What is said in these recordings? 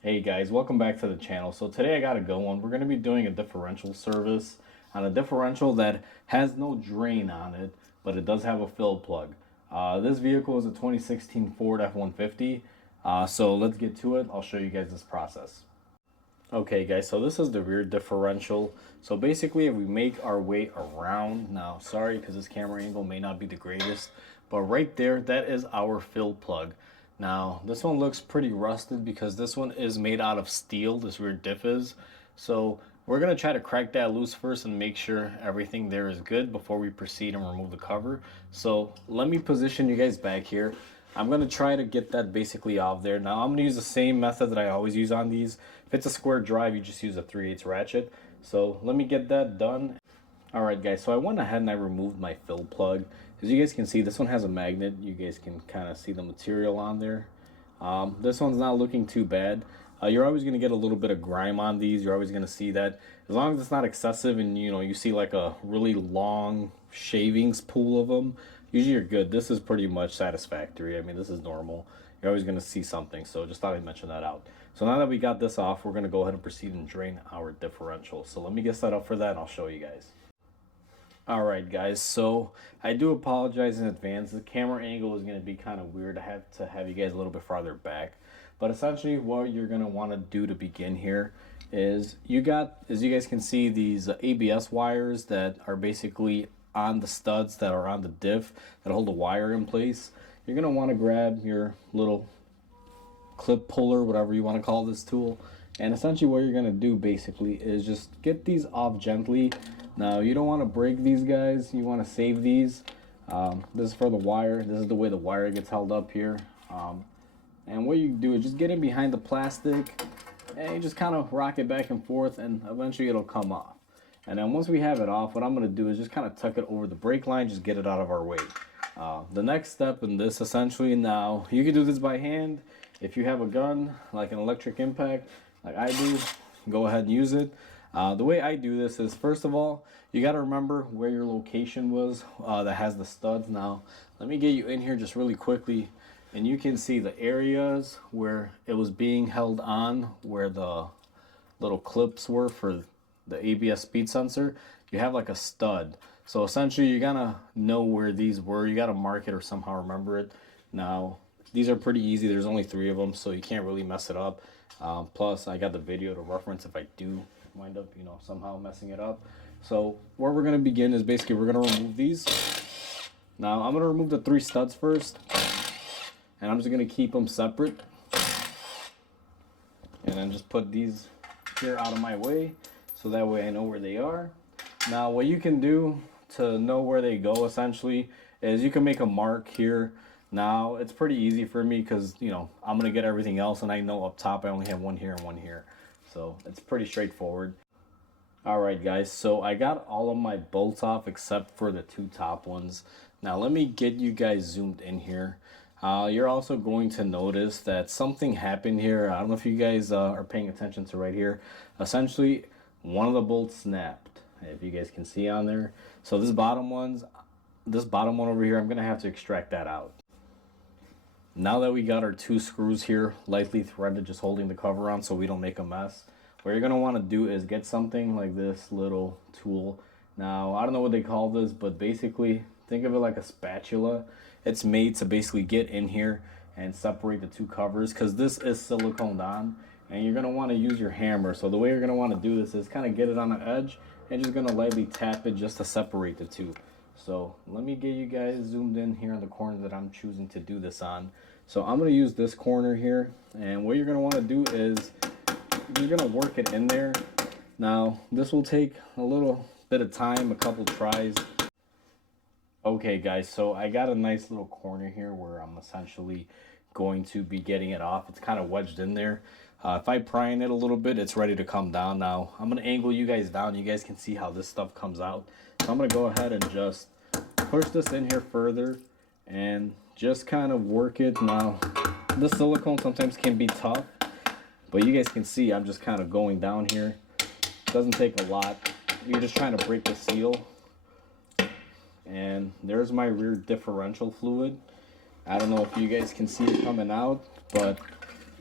Hey guys, welcome back to the channel. So today I got to go on. We're going to be doing a differential service on a differential that has no drain on it, but it does have a fill plug. This vehicle is a 2016 Ford F150. So let's get to it. I'll show you guys this process. Okay guys, so this is the rear differential. So basically if we make our way around, now sorry because this camera angle may not be the greatest, but right there, that is our fill plug. Now this one looks pretty rusted because this one is made out of steel, this rear diff is. So we're gonna try to crack that loose first and make sure everything there is good before we proceed and remove the cover. So let me position you guys back here. I'm going to try to get that basically off there. Now I'm going to use the same method that I always use on these. If it's a square drive, you just use a 3/8 ratchet. So let me get that done. Alright guys, so I went ahead and I removed my fill plug. As you guys can see, this one has a magnet. You guys can kind of see the material on there. This one's not looking too bad. You're always going to get a little bit of grime on these. You're always going to see that. As long as it's not excessive and you see like a really long shavings pool of them, usually you're good. This is pretty much satisfactory. I mean, this is normal. You're always going to see something. So just thought I'd mention that out. So now that we got this off, we're going to go ahead and proceed and drain our differential. So let me get set up for that and I'll show you guys. Alright guys, so I do apologize in advance. The camera angle is going to be kind of weird. I have to have you guys a little bit farther back. But essentially what you're going to want to do to begin here is as you guys can see, these ABS wires that are basically on the studs that are on the diff that hold the wire in place. You're going to want to grab your little clip puller, whatever you want to call this tool. And essentially what you're going to do basically is just get these off gently. Now you don't want to break these guys, you want to save these. This is for the wire. This is the way the wire gets held up here. And what you do is just get in behind the plastic and you just kind of rock it back and forth and eventually it'll come off. And then once we have it off, what I'm going to do is just kind of tuck it over the brake line, just get it out of our way. The next step in this essentially, now you can do this by hand. If you have a gun like an electric impact like I do, go ahead and use it. The way I do this is, first of all, you got to remember where your location was that has the studs. Now let me get you in here just really quickly and you can see the areas where it was being held on, where the little clips were for the ABS speed sensor. You have like a stud. So essentially you're gonna know where these were. You gotta mark it or somehow remember it. Now these are pretty easy. There's only 3 of them, so you can't really mess it up. Plus I got the video to reference if I do wind up somehow messing it up. So where we're gonna begin is basically we're gonna remove these. Now I'm gonna remove the 3 studs first, and I'm just gonna keep them separate, and then just put these here out of my way so that way I know where they are. Now what you can do to know where they go essentially is you can make a mark here. Now it's pretty easy for me because I'm gonna get everything else and I know up top I only have one here and one here, so it's pretty straightforward. Alright guys, so I got all of my bolts off except for the 2 top ones. Now let me get you guys zoomed in here. You're also going to notice that something happened here. I don't know if you guys are paying attention to right here. Essentially, one of the bolts snapped, if you guys can see on there. So this bottom one over here, I'm going to have to extract that out. Now that we got our 2 screws here, lightly threaded, just holding the cover on so we don't make a mess, what you're going to want to do is get something like this little tool. Now, I don't know what they call this, but basically, think of it like a spatula. It's made to basically get in here and separate the 2 covers because this is siliconed on, and you're going to want to use your hammer. So the way you're going to want to do this is kind of get it on the edge and just going to lightly tap it just to separate the 2. So let me get you guys zoomed in here on the corner that I'm choosing to do this on. So I'm going to use this corner here, and what you're going to want to do is you're going to work it in there. Now this will take a little bit of time, a couple tries. Okay guys, so I got a nice little corner here where I'm essentially going to be getting it off. It's kind of wedged in there. If I pry in it a little bit, it's ready to come down. Now I'm going to angle you guys down. You guys can see how this stuff comes out. So I'm going to go ahead and just push this in here further and just kind of work it. Now the silicone sometimes can be tough, but you guys can see I'm just kind of going down here. It doesn't take a lot. You're just trying to break the seal. And there's my rear differential fluid. I don't know if you guys can see it coming out, but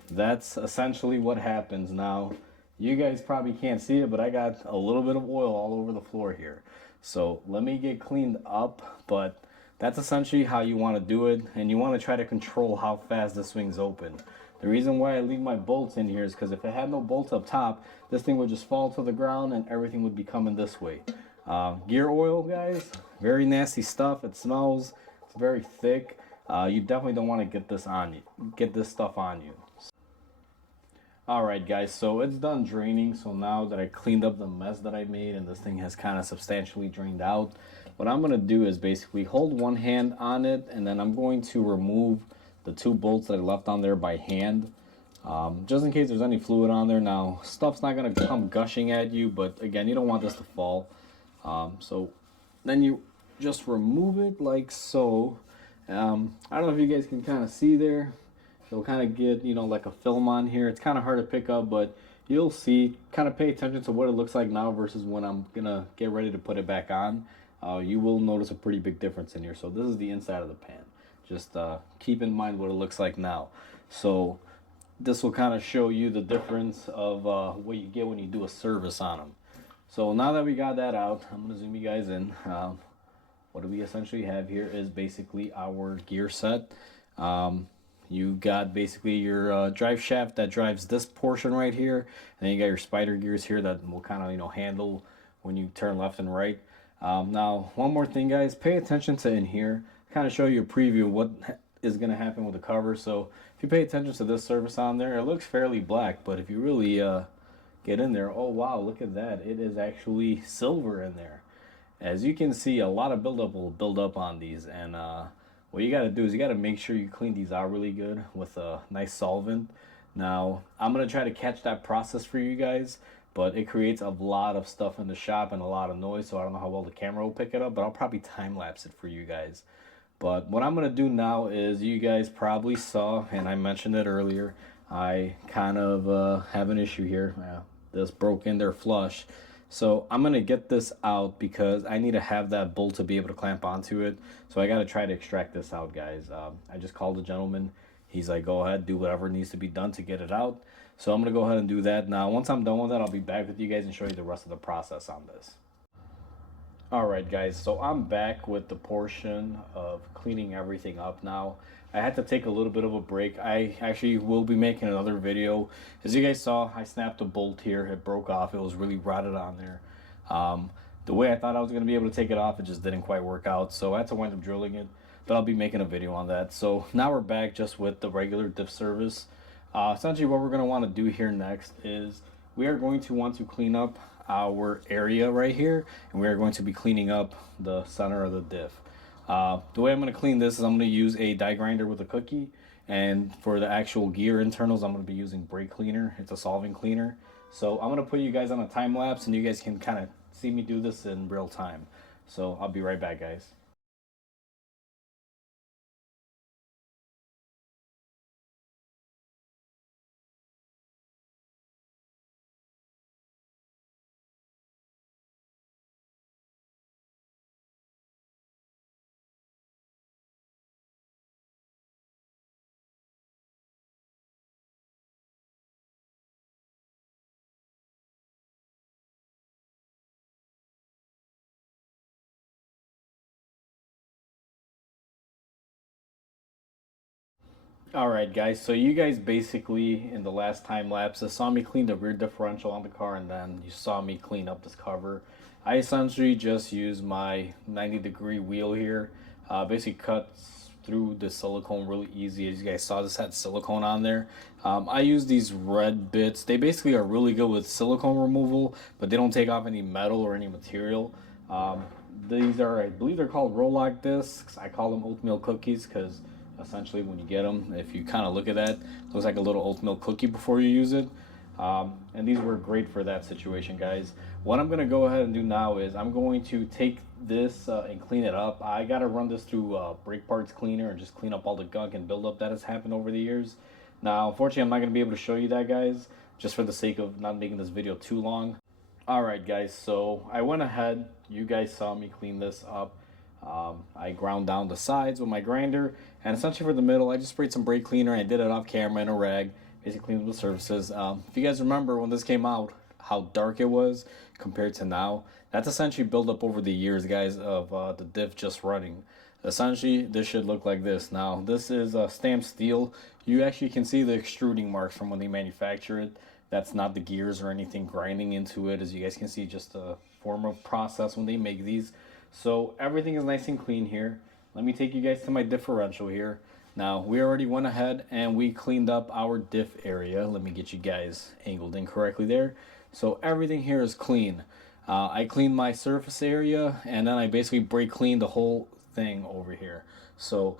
that's essentially what happens. Now, you guys probably can't see it, but I got a little bit of oil all over the floor here. So let me get cleaned up, but that's essentially how you want to do it, and you want to try to control how fast this swings open. The reason why I leave my bolts in here is because if it had no bolts up top, this thing would just fall to the ground and everything would be coming this way. Gear oil, guys, very nasty stuff. It smells. It's very thick. You definitely don't want to get this on you. Get this stuff on you. Alright guys, so it's done draining. So now that I cleaned up the mess that I made and this thing has kind of substantially drained out, what I'm going to do is basically hold one hand on it, and then I'm going to remove the two bolts that I left on there by hand, just in case there's any fluid on there. Now, stuff's not going to come gushing at you, but again, you don't want this to fall. So then you just remove it like so. I don't know if you guys can kind of see there. You'll kind of get, you know, like a film on here. It's kind of hard to pick up, but you'll see. Kind of pay attention to what it looks like now versus when I'm gonna get ready to put it back on. You will notice a pretty big difference in here. So this is the inside of the pan. Just keep in mind what it looks like now. So this will kind of show you the difference of what you get when you do a service on them. So now that we got that out, I'm gonna zoom you guys in. What do we essentially have here is basically our gear set. You got basically your drive shaft that drives this portion right here, and then you got your spider gears here that will kind of, you know, handle when you turn left and right. Now, one more thing, guys, pay attention to in here. Kind of show you a preview of what is going to happen with the cover. So if you pay attention to this surface on there, it looks fairly black, but if you really get in there, oh wow, look at that! It is actually silver in there. As you can see, a lot of buildup will build up on these, and what you got to do is you got to make sure you clean these out really good with a nice solvent. Now, I'm going to try to catch that process for you guys, but it creates a lot of stuff in the shop and a lot of noise, so I don't know how well the camera will pick it up, but I'll probably time-lapse it for you guys. But what I'm going to do now is, you guys probably saw, and I mentioned it earlier, I kind of have an issue here. This broke in there flush. So I'm going to get this out because I need to have that bolt to be able to clamp onto it. So I got to try to extract this out, guys. I just called the gentleman. He's like, go ahead, do whatever needs to be done to get it out. So I'm going to go ahead and do that. Now, once I'm done with that, I'll be back with you guys and show you the rest of the process on this. Alright guys, so I'm back with the portion of cleaning everything up now. I had to take a little bit of a break. I actually will be making another video. As you guys saw, I snapped a bolt here. It broke off. It was really rotted on there. The way I thought I was going to be able to take it off, it just didn't quite work out. So I had to wind up drilling it, but I'll be making a video on that. So now we're back just with the regular diff service. Essentially what we're going to want to do here next is we are going to want to clean up our area right here, and we are going to be cleaning up the center of the diff. The way I'm going to clean this is I'm going to use a die grinder with a cookie, and for the actual gear internals I'm going to be using brake cleaner. It's a solvent cleaner. So I'm going to put you guys on a time lapse and you guys can kind of see me do this in real time. So I'll be right back, guys. Alright guys, so you guys basically in the last time lapse saw me clean the rear differential on the car, and then you saw me clean up this cover. I essentially just use my 90-degree wheel here, basically cuts through the silicone really easy. As you guys saw, this had silicone on there. I use these red bits. They basically are really good with silicone removal, but they don't take off any metal or any material. These are, I believe they're called Rolock discs. I call them oatmeal cookies because essentially when you get them, if you kind of look at that, it looks like a little oatmeal cookie before you use it. And these were great for that situation, guys. What I'm going to go ahead and do now is I'm going to take this and clean it up. I got to run this through brake parts cleaner and just clean up all the gunk and buildup that has happened over the years. Now, unfortunately, I'm not going to be able to show you that, guys, just for the sake of not making this video too long. Alright, guys, so I went ahead. You guys saw me clean this up. I ground down the sides with my grinder, and essentially for the middle I just sprayed some brake cleaner and I did it off camera in a rag. basically clean up the surfaces. If you guys remember when this came out, how dark it was compared to now, that's essentially built up over the years, guys, of the diff just running. Essentially, this should look like this. Now, this is stamped steel. You actually can see the extruding marks from when they manufacture it. That's not the gears or anything grinding into it. As you guys can see, just a form of process when they make these. So everything is nice and clean here. Let me take you guys to my differential here. Now, we already went ahead and we cleaned up our diff area. Let me get you guys angled in correctly there. So everything here is clean. I cleaned my surface area, and then I basically brake cleaned the whole thing over here. So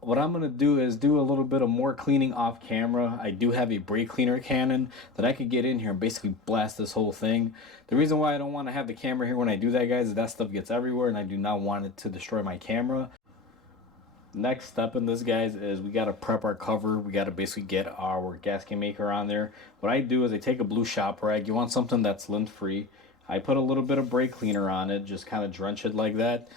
what I'm going to do is do a little bit of more cleaning off camera. I do have a brake cleaner cannon that I could get in here and basically blast this whole thing. The reason why I don't want to have the camera here when I do that, guys, is that stuff gets everywhere and I do not want it to destroy my camera. Next step in this, guys, is we got to prep our cover. We got to basically get our gasket maker on there. What I do is I take a blue shop rag. You want something that's lint free. I put a little bit of brake cleaner on it, just kind of drench it like that.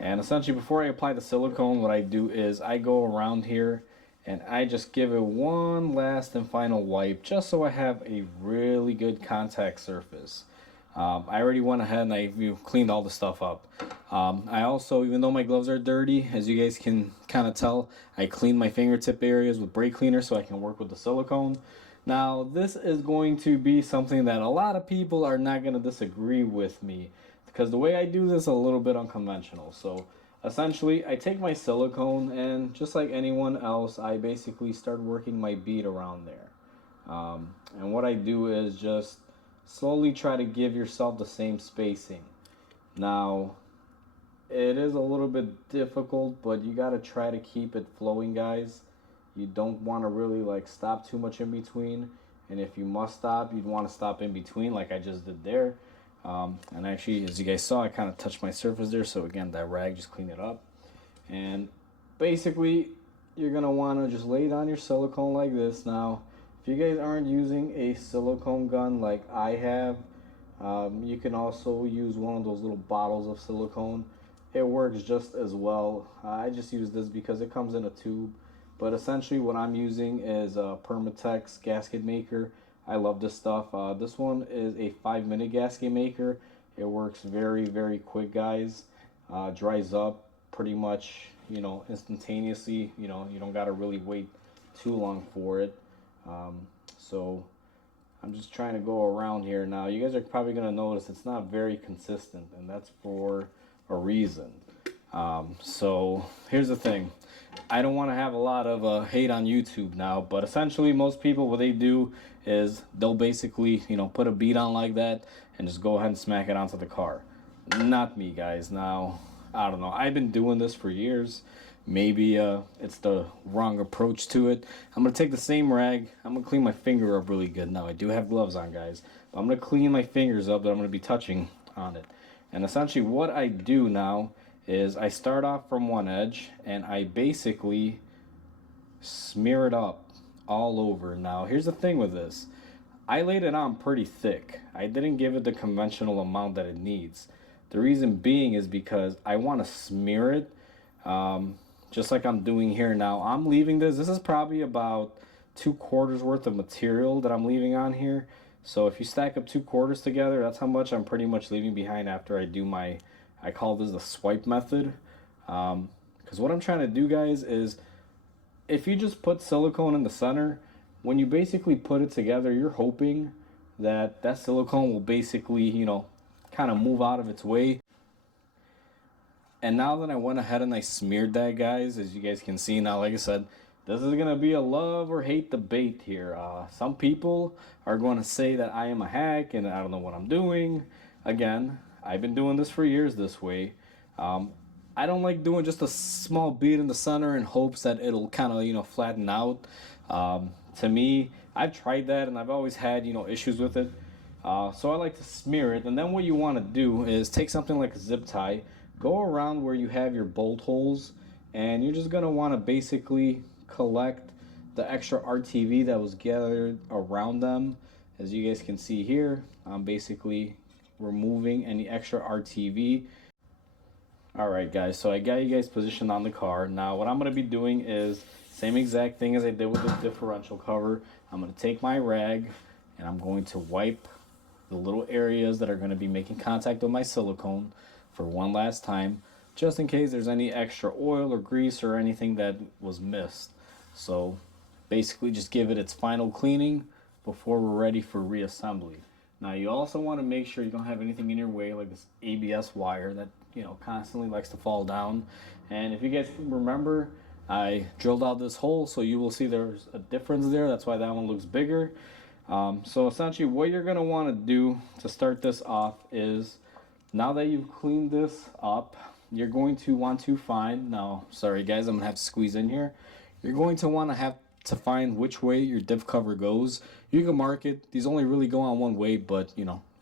And essentially, before I apply the silicone, what I do is I go around here and I just give it one last and final wipe, just so I have a really good contact surface. I already went ahead and I cleaned all the stuff up. I also, even though my gloves are dirty, as you guys can kind of tell, I cleaned my fingertip areas with brake cleaner so I can work with the silicone. Now, this is going to be something that a lot of people are not going to disagree with me, because the way I do this is a little bit unconventional. So essentially, I take my silicone and just like anyone else, I basically start working my bead around there. And what I do is just slowly try to give yourself the same spacing. Now, it is a little bit difficult, but you got to try to keep it flowing, guys. You don't want to really like stop too much in between, and if you must stop, you'd want to stop in between like I just did there. And actually, as you guys saw, I kind of touched my surface there, so again, that rag, just clean it up. And basically, you're going to want to just lay down your silicone like this. Now, if you guys aren't using a silicone gun like I have, you can also use one of those little bottles of silicone. It works just as well. I just use this because it comes in a tube. But essentially what I'm using is a Permatex gasket maker. I love this stuff. This one is a 5-minute gasket maker. It works very, very quick, guys. Dries up pretty much, instantaneously. You don't got to really wait too long for it. So I'm just trying to go around here. Now, you guys are probably going to notice it's not very consistent, and that's for a reason. So here's the thing. I don't want to have a lot of hate on YouTube now, but essentially most people, what they do is they'll basically, put a bead on like that and just go ahead and smack it onto the car. Not me, guys. Now, I don't know. I've been doing this for years. Maybe it's the wrong approach to it. I'm going to take the same rag. I'm going to clean my finger up really good. Now, I do have gloves on, guys. But I'm going to clean my fingers up that I'm going to be touching on it. And essentially what I do now is I start off from one edge and I basically smear it up all over. Now, here's the thing with this. I laid it on pretty thick. I didn't give it the conventional amount that it needs. The reason being is because I want to smear it just like I'm doing here now. I'm leaving this. This is probably about 2/4 worth of material that I'm leaving on here. So if you stack up 2/4 together, that's how much I'm pretty much leaving behind after I do my, I call this the swipe method. Because what I'm trying to do, guys, is if you just put silicone in the center, when you basically put it together, you're hoping that that silicone will basically, kind of move out of its way. And now that I went ahead and I smeared that, guys, as you guys can see now, like I said, this is going to be a love or hate debate here. Some people are going to say that I am a hack and I don't know what I'm doing. Again, I've been doing this for years this way. I don't like doing just a small bead in the center in hopes that it'll kind of, flatten out. To me, I've tried that and I've always had, issues with it. So I like to smear it. And then what you want to do is take something like a zip tie, go around where you have your bolt holes, and you're just going to want to basically collect the extra RTV that was gathered around them. As you guys can see here, I'm basically removing any extra RTV. Alright guys, so I got you guys positioned on the car. Now what I'm going to be doing is Same exact thing as I did with the differential cover. I'm going to take my rag and I'm going to wipe the little areas that are going to be making contact with my silicone for one last time, just in case there's any extra oil or grease or anything that was missed. So basically just give it its final cleaning before we're ready for reassembly. Now you also want to make sure you don't have anything in your way, like this ABS wire that constantly likes to fall down. And if you guys remember, I drilled out this hole, so you will see there's a difference there. That's why that one looks bigger. So essentially what you're going to want to do to start this off is, now that you've cleaned this up, you're going to want to find, now sorry guys, I'm going to have to squeeze in here. You're going to want to have to find which way your diff cover goes. You can mark it. These only really go on one way, but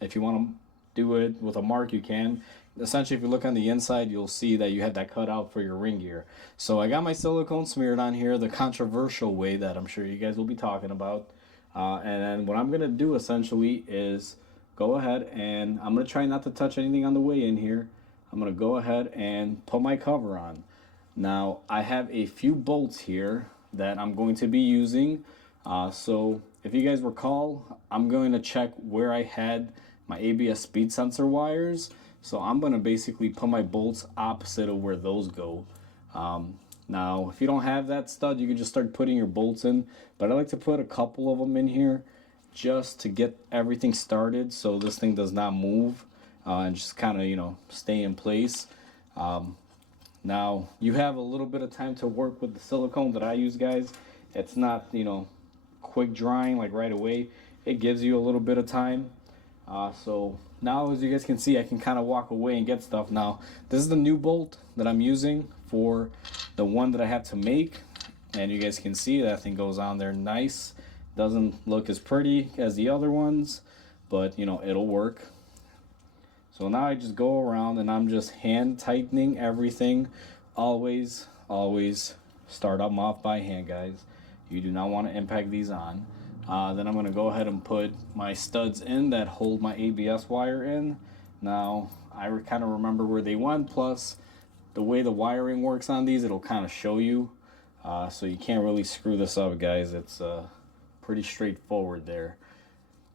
if you want to do it with a mark, you can. Essentially, if you look on the inside, you'll see that you have that cut out for your ring gear. So I got my silicone smeared on here the controversial way that I'm sure you guys will be talking about. And then what I'm going to do essentially is go ahead and I'm going to try not to touch anything on the way in here. I'm going to go ahead and put my cover on. Now, I have a few bolts here that I'm going to be using. So if you guys recall, I'm going to check where I had my ABS speed sensor wires. So I'm going to basically put my bolts opposite of where those go. Now, if you don't have that stud, you can just start putting your bolts in. But I like to put a couple of them in here just to get everything started so this thing does not move and just kind of, stay in place. Now, you have a little bit of time to work with the silicone that I use, guys. It's not, quick drying like right away. It gives you a little bit of time. So now, as you guys can see, I can kind of walk away and get stuff. Now, this is the new bolt that I'm using for the one that I have to make. And you guys can see that thing goes on there nice. Doesn't look as pretty as the other ones, but, it'll work. So now I just go around and I'm just hand tightening everything. Always start them off by hand, guys. You do not want to impact these on. Then I'm going to go ahead and put my studs in that hold my ABS wire in. Now, I kind of remember where they went, plus the way the wiring works on these, it'll kind of show you. So you can't really screw this up, guys. It's pretty straightforward there.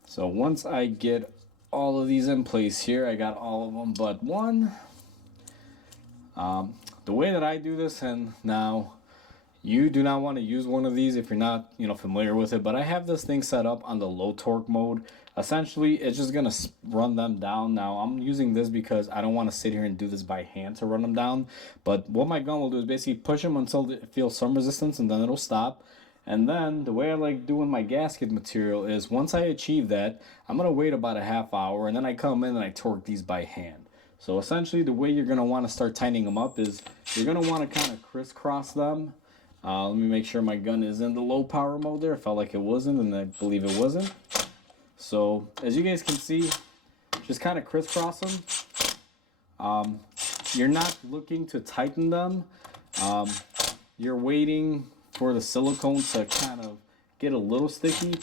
So once I get all of these in place here, I got all of them but one. The way that I do this, and now you do not want to use one of these if you're not familiar with it, but I have this thing set up on the low torque mode. Essentially it's just gonna run them down. Now I'm using this because I don't want to sit here and do this by hand to run them down, but what my gun will do is basically push them until it feels some resistance and then it'll stop. And then the way I like doing my gasket material is, once I achieve that, I'm going to wait about a half hour and then I come in and I torque these by hand. So essentially the way you're going to want to start tightening them up is you're going to want to kind of crisscross them. Let me make sure my gun is in the low power mode there. It felt like it wasn't, and I believe it wasn't. So as you guys can see, just kind of crisscross them. You're not looking to tighten them. You're waiting for the silicone to kind of get a little sticky.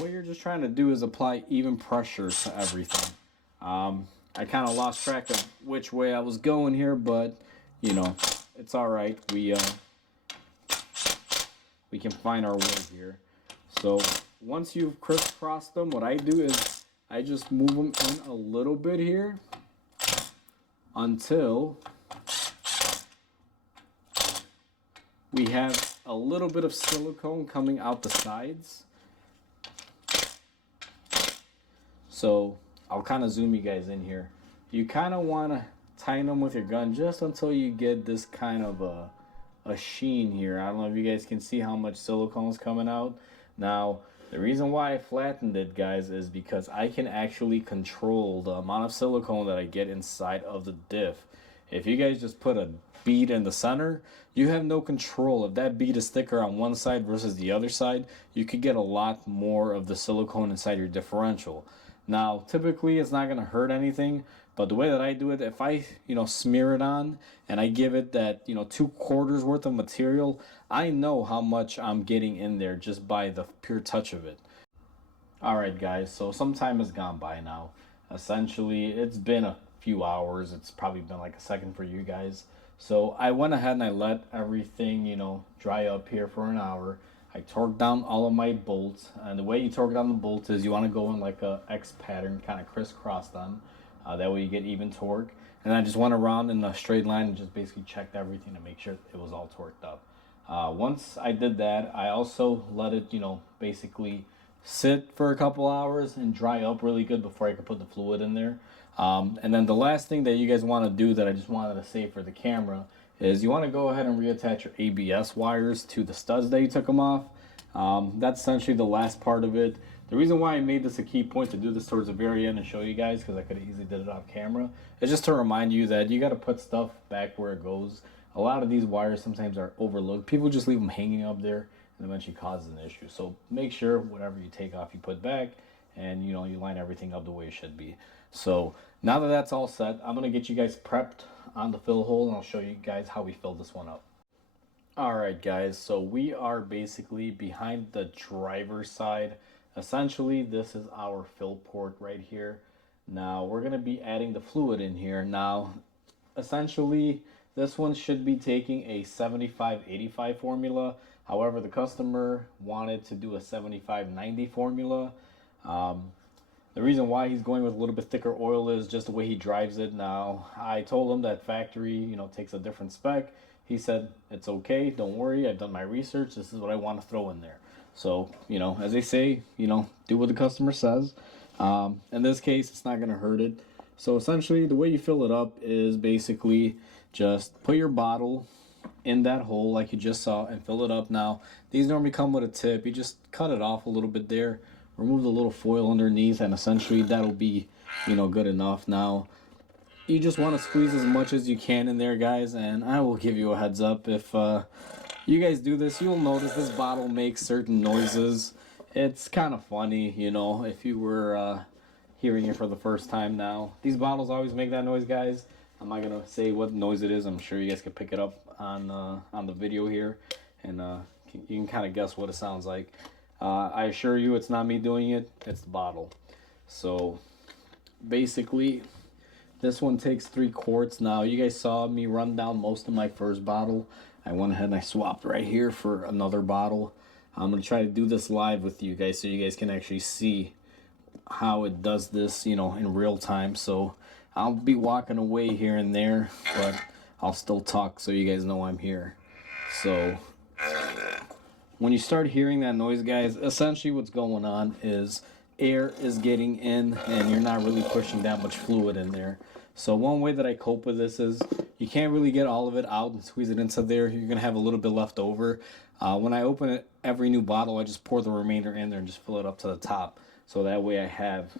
What you're just trying to do is apply even pressure to everything. I kind of lost track of which way I was going here, but it's all right. We can find our way here. So once you've crisscrossed them, what I do is I just move them in a little bit here until we have a little bit of silicone coming out the sides. So I'll kind of zoom you guys in here. You kind of want to tighten them with your gun just until you get this kind of a sheen here. I don't know if you guys can see how much silicone is coming out. Now, the reason why I flattened it, guys, is because I can actually control the amount of silicone that I get inside of the diff. If you guys just put a bead in the center, you have no control. If that bead is thicker on one side versus the other side, you could get a lot more of the silicone inside your differential. Now, typically it's not going to hurt anything, but the way that I do it, if I, smear it on and I give it that, 2/4 worth of material, I know how much I'm getting in there just by the pure touch of it. Alright guys, so some time has gone by now. Essentially, it's been a few hours. It's probably been like a second for you guys. So I went ahead and I let everything, you know, dry up here for an hour. I torqued down all of my bolts, and the way you torque down the bolts is you want to go in like a X pattern, kind of crisscross them. That way you get even torque. And I just went around in a straight line and just basically checked everything to make sure it was all torqued up. Once I did that, I also let it, you know, basically sit for a couple hours and dry up really good before I could put the fluid in there. And then the last thing that you guys want to do that I just wanted to say for the camera is you want to go ahead and reattach your ABS wires to the studs that you took them off. That's essentially the last part of it. The reason why I made this a key point to do this towards the very end and show you guys, because I could have easily did it off camera, is just to remind you that you got to put stuff back where it goes. A lot of these wires sometimes are overlooked. People just leave them hanging up there and eventually causes an issue. So make sure whatever you take off you put back, and you know, you line everything up the way it should be. So now that that's all set, I'm gonna get you guys prepped on the fill hole and I'll show you guys how we fill this one up. Alright guys, so we are basically behind the driver's side. Essentially this is our fill port right here. Now we're gonna be adding the fluid in here. Now essentially this one should be taking a 75-85 formula. However, the customer wanted to do a 75-90 formula. The reason why he's going with a little bit thicker oil is just the way he drives it. Now, I told him that factory, you know, takes a different spec. He said, it's okay, don't worry, I've done my research, this is what I want to throw in there. So, you know, as they say, you know, do what the customer says. In this case, it's not going to hurt it. So essentially, the way you fill it up is basically just put your bottle in that hole like you just saw and fill it up. Now, these normally come with a tip. You just cut it off a little bit there. Remove the little foil underneath, and essentially that'll be, you know, good enough. Now, you just want to squeeze as much as you can in there, guys, and I will give you a heads up. If you guys do this, you'll notice this bottle makes certain noises. It's kind of funny, you know, if you were hearing it for the first time now. These bottles always make that noise, guys. I'm not going to say what noise it is. I'm sure you guys can pick it up on the video here, and you can kind of guess what it sounds like. I assure you it's not me doing it, it's the bottle. So basically this one takes 3 quarts. Now you guys saw me run down most of my first bottle. I went ahead and I swapped right here for another bottle. I'm going to try to do this live with you guys so you guys can actually see how it does this, you know, in real time. So I'll be walking away here and there, but I'll still talk so you guys know I'm here. So when you start hearing that noise, guys, essentially what's going on is air is getting in and you're not really pushing that much fluid in there. So one way that I cope with this is you can't really get all of it out and squeeze it into there. You're going to have a little bit left over. When I open it, every new bottle, I just pour the remainder in there and just fill it up to the top. So that way I have,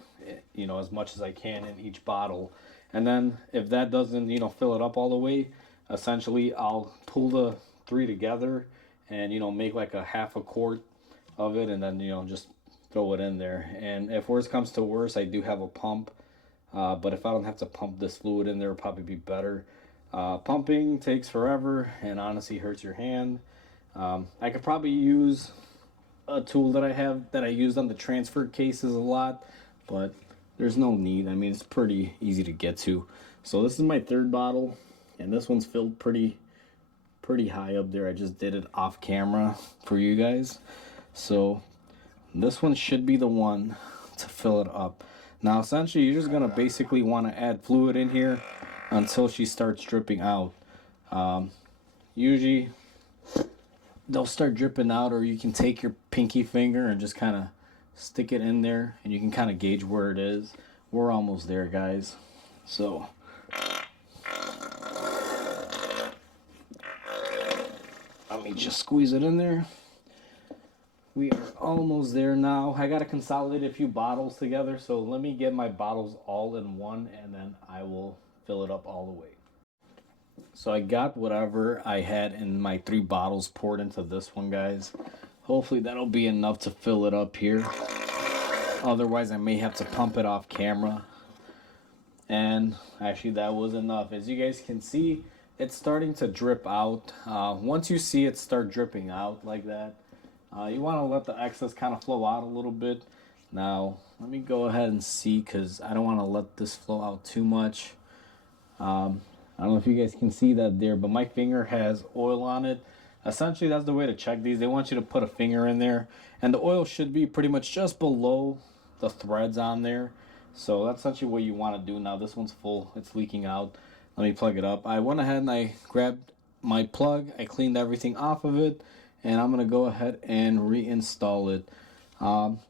you know, as much as I can in each bottle. And then if that doesn't, you know, fill it up all the way, essentially I'll pull the 3 together and, you know, make like a half a quart of it, and then, you know, just throw it in there. And if worse comes to worse, I do have a pump, but if I don't have to pump this fluid in there, it'll probably be better. Pumping takes forever and honestly hurts your hand. I could probably use a tool that I have that I used on the transfer cases a lot, but there's no need. I mean, it's pretty easy to get to. So this is my 3rd bottle, and this one's filled pretty high up there. I just did it off camera for you guys. So this one should be the one to fill it up. Now essentially you're just gonna basically want to add fluid in here until she starts dripping out. Usually they'll start dripping out, or you can take your pinky finger and just kind of stick it in there and you can kind of gauge where it is. We're almost there, guys. So let me just squeeze it in there. We are almost there now. I got to consolidate a few bottles together, so let me get my bottles all in one and then I will fill it up all the way. So I got whatever I had in my 3 bottles poured into this one, guys. Hopefully that'll be enough to fill it up here. Otherwise I may have to pump it off camera. And actually that was enough. As you guys can see, it's starting to drip out. Once you see it start dripping out like that, you want to let the excess kind of flow out a little bit. Now, let me go ahead and see, because I don't want to let this flow out too much. I don't know if you guys can see that there, but my finger has oil on it. Essentially, that's the way to check these. They want you to put a finger in there, and the oil should be pretty much just below the threads on there. So that's essentially what you want to do. Now this one's full, it's leaking out. Let me plug it up. I went ahead and I grabbed my plug, I cleaned everything off of it, and I'm gonna go ahead and reinstall it.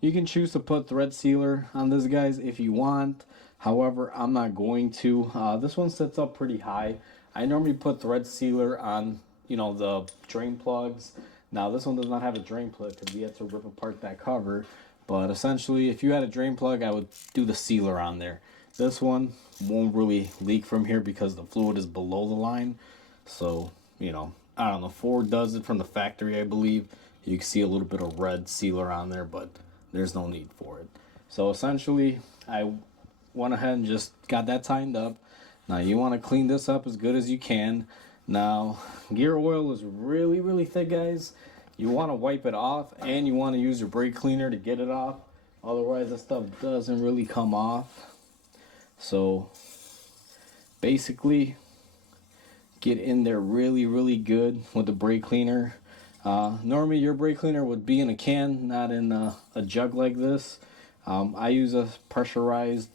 You can choose to put thread sealer on this, guys, if you want. However, I'm not going to. This one sits up pretty high. I normally put thread sealer on, the drain plugs. Now this one does not have a drain plug because we had to rip apart that cover. But essentially, if you had a drain plug, I would do the sealer on there. This one won't really leak from here because the fluid is below the line. So, I don't know. Ford does it from the factory, I believe. You can see a little bit of red sealer on there, but there's no need for it. So essentially, I went ahead and just got that tightened up. Now you want to clean this up as good as you can. Now, gear oil is really, really thick, guys. You want to wipe it off, and you want to use your brake cleaner to get it off. Otherwise, this stuff doesn't really come off. So basically, get in there really, really good with the brake cleaner. Normally your brake cleaner would be in a can, not in a jug like this. I use a pressurized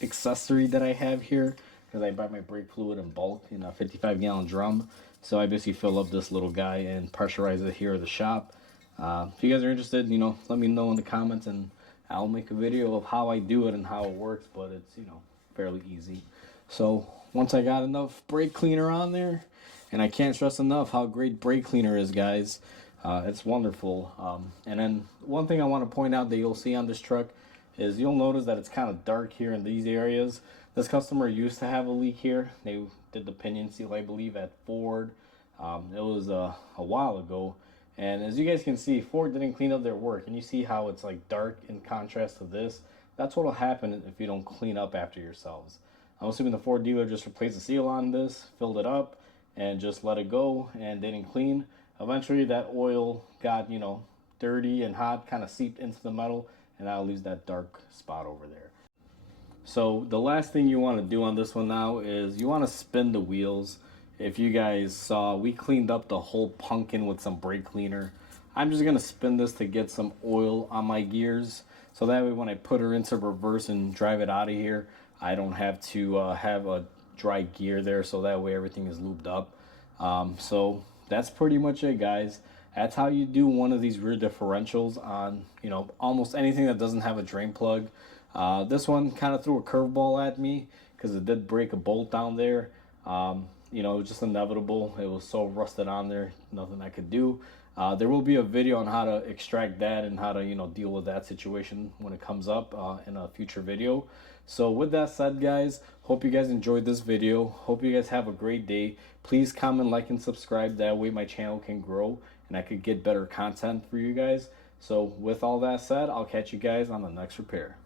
accessory that I have here because I buy my brake fluid in bulk in a 55-gallon drum. So I basically fill up this little guy and pressurize it here at the shop. If you guys are interested, let me know in the comments, and I'll make a video of how I do it and how it works, but it's, fairly easy. So once I got enough brake cleaner on there, and I can't stress enough how great brake cleaner is, guys. It's wonderful. And then one thing I want to point out that you'll see on this truck is you'll notice that it's kind of dark here in these areas. This customer used to have a leak here. They did the pinion seal, I believe, at Ford. It was a while ago. And as you guys can see, Ford didn't clean up their work. And you see how it's like dark in contrast to this. That's what will happen if you don't clean up after yourselves. I'm assuming the Ford dealer just replaced the seal on this, filled it up, and just let it go, and they didn't clean. Eventually that oil got, dirty and hot, kind of seeped into the metal, and that leaves that dark spot over there. So the last thing you want to do on this one now is you want to spin the wheels. If you guys saw, we cleaned up the whole pumpkin with some brake cleaner. I'm just going to spin this to get some oil on my gears, so that way when I put her into reverse and drive it out of here, I don't have to have a dry gear there, so that way everything is lubed up. So that's pretty much it, guys. That's how you do one of these rear differentials on, almost anything that doesn't have a drain plug. This one kind of threw a curveball at me because it did break a bolt down there. It was just inevitable. It was so rusted on there, nothing I could do. There will be a video on how to extract that and how to, deal with that situation when it comes up in a future video. So with that said, guys, hope you guys enjoyed this video. Hope you guys have a great day. Please comment, like, and subscribe. That way my channel can grow and I could get better content for you guys. So with all that said, I'll catch you guys on the next repair.